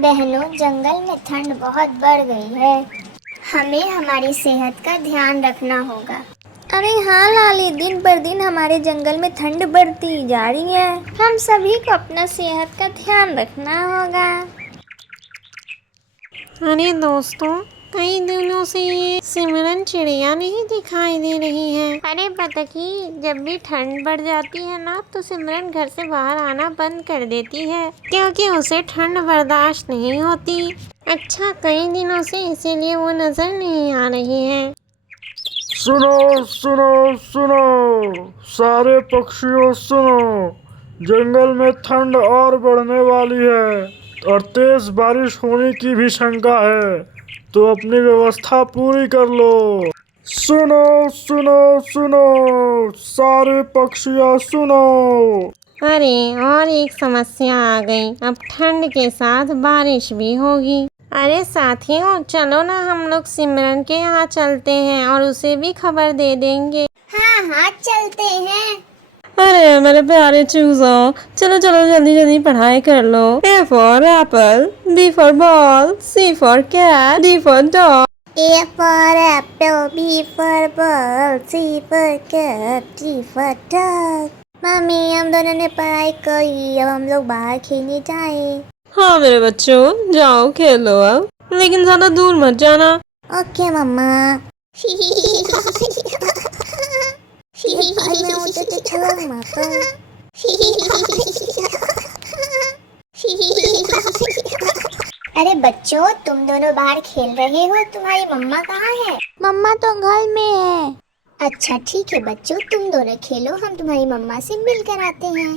बहनों, जंगल में ठंड बहुत बढ़ गई है। हमें हमारी सेहत का ध्यान रखना होगा। अरे हाँ लाली, दिन पर दिन हमारे जंगल में ठंड बढ़ती जा रही है। हम सभी को अपना सेहत का ध्यान रखना होगा। अरे दोस्तों, कई दिनों से ये सिमरन चिड़िया नहीं दिखाई दे रही है। अरे पता की, जब भी ठंड बढ़ जाती है ना तो सिमरन घर से बाहर आना बंद कर देती है क्योंकि उसे ठंड बर्दाश्त नहीं होती। अच्छा, कई दिनों से इसीलिए वो नजर नहीं आ रही है। सुनो सुनो सुनो, सारे पक्षियों सुनो। जंगल में ठंड और बढ़ने वाली है और तेज बारिश होने की भी शंका है, तो अपनी व्यवस्था पूरी कर लो। सुनो सुनो सुनो, सारे पक्षियों सुनो। अरे और एक समस्या आ गई, अब ठंड के साथ बारिश भी होगी। अरे साथियों, चलो ना हम लोग सिमरन के यहाँ चलते हैं और उसे भी खबर दे देंगे। हाँ हाँ, चलते हैं। अरे मेरे प्यारे चूजों, चलो चलो जल्दी जल्दी पढ़ाई कर लो। A for apple, B for ball, C for cat, D for dog. A for apple, B for ball, C for cat, D for dog। Mummy, हम दोनों ने पढ़ाई करी, अब हम लोग बाहर खेलने जाए। हाँ मेरे बच्चों, जाओ खेलो अब, लेकिन ज्यादा दूर मत जाना। ओके मम्मा। मैं उधर से छलांग मारता हूँ। अरे बच्चों, तुम दोनों बाहर खेल रहे हो, तुम्हारी मम्मा कहाँ है? मम्मा तो घर में है। अच्छा ठीक है बच्चों, तुम दोनों खेलो, हम तुम्हारी मम्मा से मिल कर आते हैं।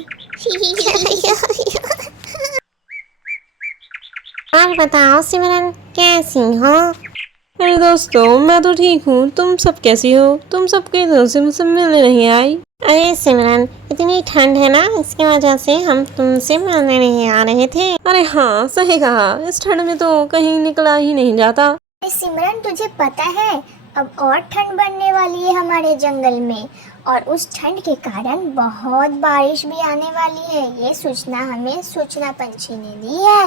और बताओ सिमरन, कैसी हो? अरे दोस्तों, मैं तो ठीक हूँ, तुम सब कैसी हो? तुम सब कई दिनों से मुझसे मिलने नहीं आई। अरे सिमरन, इतनी ठंड है ना, इसकी वजह से हम तुमसे मिलने नहीं आ रहे थे। अरे हाँ, सही कहा, इस ठंड में तो कहीं निकला ही नहीं जाता। अरे सिमरन, तुझे पता है अब और ठंड बढ़ने वाली है हमारे जंगल में, और उस ठंड के कारण बहुत बारिश भी आने वाली है। ये सूचना हमें सूचना पंछी ने दी है।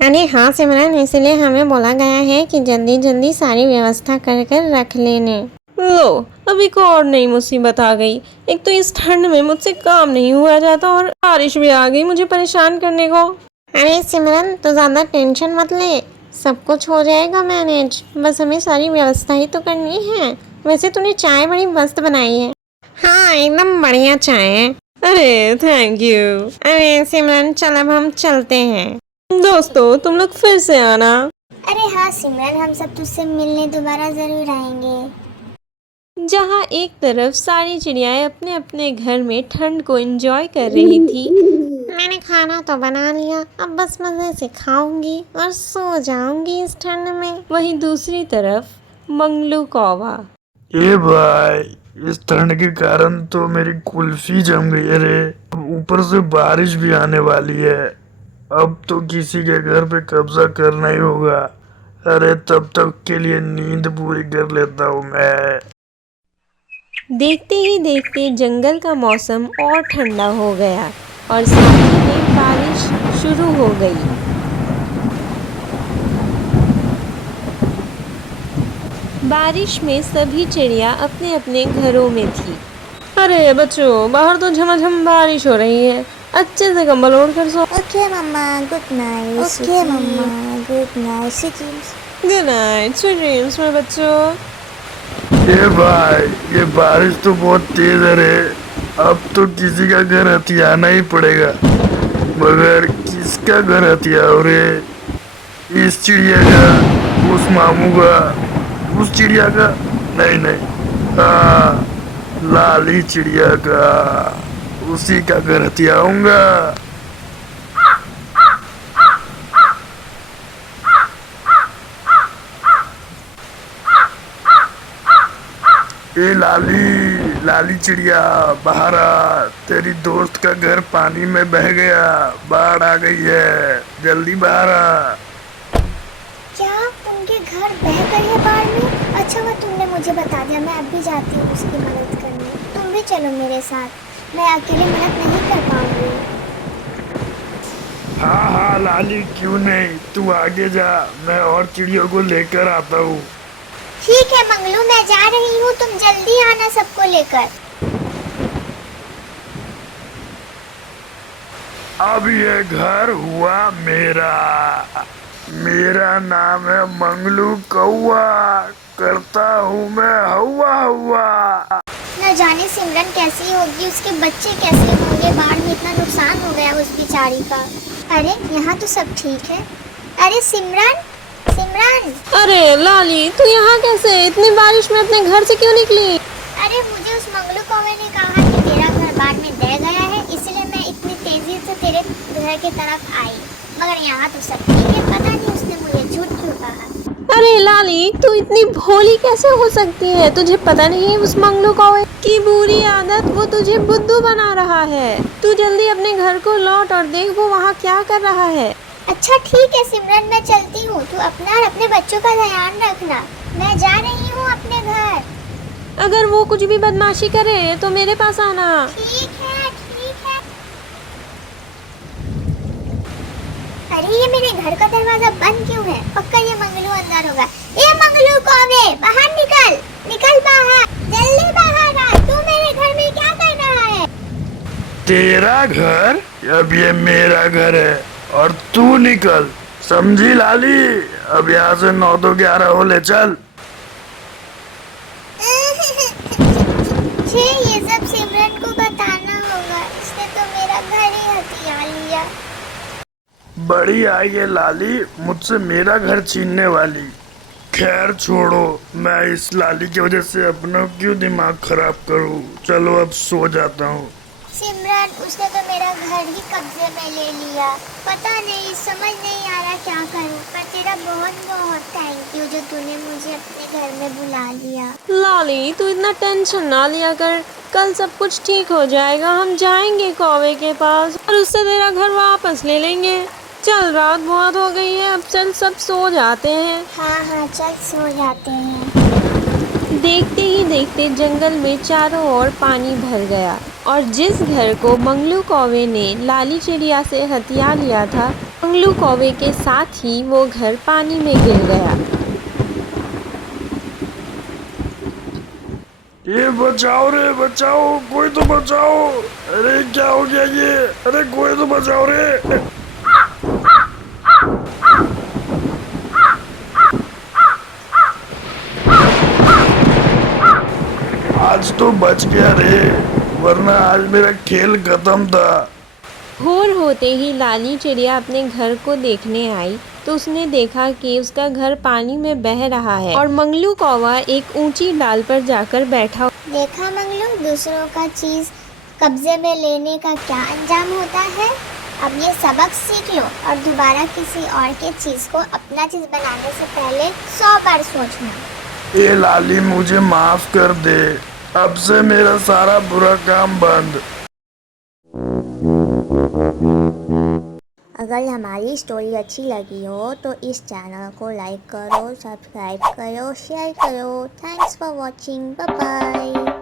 अरे हाँ सिमरन, इसलिए हमें बोला गया है कि जल्दी जल्दी सारी व्यवस्था कर कर रख लेने। लो, अब एक और नई मुसीबत आ गई। एक तो इस ठंड में मुझसे काम नहीं हुआ जाता और बारिश भी आ गई मुझे परेशान करने को। अरे सिमरन, तो ज्यादा टेंशन मत ले, सब कुछ हो जाएगा मैनेज। बस हमें सारी व्यवस्था ही तो करनी है। वैसे तूने चाय बड़ी मस्त बनाई है। हाँ, एकदम बढ़िया चाय है। अरे थैंक यू। अरे सिमरन, चल अब हम चलते हैं। दोस्तों, तुम लोग फिर से आना। अरे हाँ सिमरन, हम सब तुझसे मिलने दोबारा जरूर आएंगे। जहाँ एक तरफ सारी चिड़ियाएं अपने अपने घर में ठंड को एंजॉय कर रही थी। मैंने खाना तो बना लिया, अब बस मजे से खाऊंगी और सो जाऊंगी इस ठंड में। वहीं दूसरी तरफ मंगलू कौवा। ए भाई, इस ठंड के कारण तो मेरी कुल्फी जम गई है रे। ऊपर से बारिश भी आने वाली है, अब तो किसी के घर पे कब्जा करना ही होगा। अरे तब तक के लिए नींद पूरी कर लेता हूँ मैं। देखते ही देखते जंगल का मौसम और ठंडा हो गया और साथ ही में बारिश शुरू हो गई। बारिश में सभी चिड़िया अपने अपने घरों में थी। अरे बच्चों, बाहर तो झमाझम बारिश हो रही है, अच्छे से कंबल ओढ़ कर सो। ओके मम्मा, गुड नाइट। ओके मम्मा, good night. Good night, sweet dreams मेरे बच्चों। ए भाई, ये बारिश तो बहुत तेज है रे। अब तो किसी का घर हथियाना ही पड़ेगा, मगर किसका घर हथियाओ रे? इस चिड़िया का, उस मामू का, उस चिड़िया का? नहीं नहीं, हाँ, लाली चिड़िया का, उसी का घर हथियाऊंगा। ए लाली, लाली चिड़िया, बाहर आ। तेरी दोस्त का घर पानी में बह गया, बाढ़ आ गई है, जल्दी बाहर आ। क्या उनके घर बह गए हैं बाढ़ में? अच्छा हुआ तुमने मुझे बता दिया, मैं अब भी जाती हूँ उसकी मदद करने। तुम भी चलो मेरे साथ, मैं अकेले मदद नहीं कर पाऊंगी। हाँ हाँ लाली, क्यों नहीं, तू आगे जा, मैं और चिड़ियों को लेकर आता हूँ। ठीक है मंगलू, मैं जा रही हूँ, तुम जल्दी आना सबको लेकर। अब ये घर हुआ मेरा। मेरा नाम है मंगलू कौआ, करता हूँ मैं हवा हवा। न जाने सिमरन कैसी होगी, उसके बच्चे कैसे होंगे, बाढ़ में इतना नुकसान हो गया उस बेचारी का। अरे यहाँ तो सब ठीक है। अरे सिमरन, सिमरन। अरे लाली, तू यहाँ कैसे? इतनी बारिश में अपने घर से क्यों निकली? अरे मुझे उस मंगलू कौवे ने कहा कि तेरा घर बाढ़ में ढह गया है, इसलिए मैं इतनी तेजी से तेरे घर की तरफ आई, मगर यहाँ तो सब ठीक है। पता नहीं उसने मुझे झूठ क्यों कहा। अरे लाली, तू इतनी भोली कैसे हो सकती है? तुझे पता नहीं है उस मंगलू कौवे की बुरी आदत, वो तुझे बुद्धू बना रहा है। तू जल्दी अपने घर को लौट और देख वो वहाँ क्या कर रहा है। अच्छा ठीक है सिमरन, मैं चलती हूँ, तू अपना और अपने बच्चों का ध्यान रखना। मैं जा रही हूँ अपने घर। अगर वो कुछ भी बदमाशी करे तो मेरे पास आना। ठीक है, ठीक है। अरे ये मेरे घर का दरवाजा बंद क्यों है? पक्का ये मंगलू अंदर होगा। ये मंगलू कौवे, बाहर निकल, निकल बाहर, जल्दी बाहर आ। तू मेरे घर में क्या कर रहा है? तेरा घर? अब ये मेरा घर है और तू निकल, समझी लाली? अब यहाँ से 9 तो 11 हो ले, चल। छे, ये सब सिमरन को बताना होगा, इसने तो मेरा घर ही हथिया लिया। बड़ी आई है लाली, मुझसे मेरा घर छीनने वाली। खैर छोड़ो, मैं इस लाली की वजह से अपना क्यों दिमाग खराब करूं। चलो अब सो जाता हूँ। सिमरन, उसने तो मेरा घर ही कब्जे में ले लिया। पता नहीं, समझ नहीं आ रहा क्या करूं, पर तेरा बहुत बहुत थैंक यू जो तूने मुझे अपने घर में बुला लिया। लाली, तू इतना टेंशन ना लिया कर, कल सब कुछ ठीक हो जाएगा। हम जाएंगे कौवे के पास और उससे तेरा घर वापस ले लेंगे। चल, रात बहुत हो गई है, अब चल सब सो जाते हैं। हाँ हाँ, चल सो जाते हैं। देखते ही देखते जंगल में चारों ओर पानी भर गया और जिस घर को मंगलू कौवे ने लाली चिड़िया से हथिया लिया था, मंगलू कौवे के साथ ही वो घर पानी में गिर गया। ये बचाओ रे, बचाओ, कोई तो बचाओ। अरे क्या हो गया ये? अरे कोई तो बचाओ रे। आज तो बच गया रे, वरना आज मेरा खेल खत्म था। भोर होते ही लाली चिड़िया अपने घर को देखने आई तो उसने देखा कि उसका घर पानी में बह रहा है और मंगलू कौवा एक ऊंची डाल पर जाकर बैठा। देखा मंगलू, दूसरों का चीज कब्जे में लेने का क्या अंजाम होता है। अब ये सबक सीख लो और दोबारा किसी और के चीज को अपना चीज बनाने से पहले 100 बार सोचना। ये लाली, मुझे माफ कर दे, अब से मेरा सारा बुरा काम बंद। अगर हमारी स्टोरी अच्छी लगी हो तो इस चैनल को लाइक करो, सब्सक्राइब करो, शेयर करो। Thanks for watching, bye bye.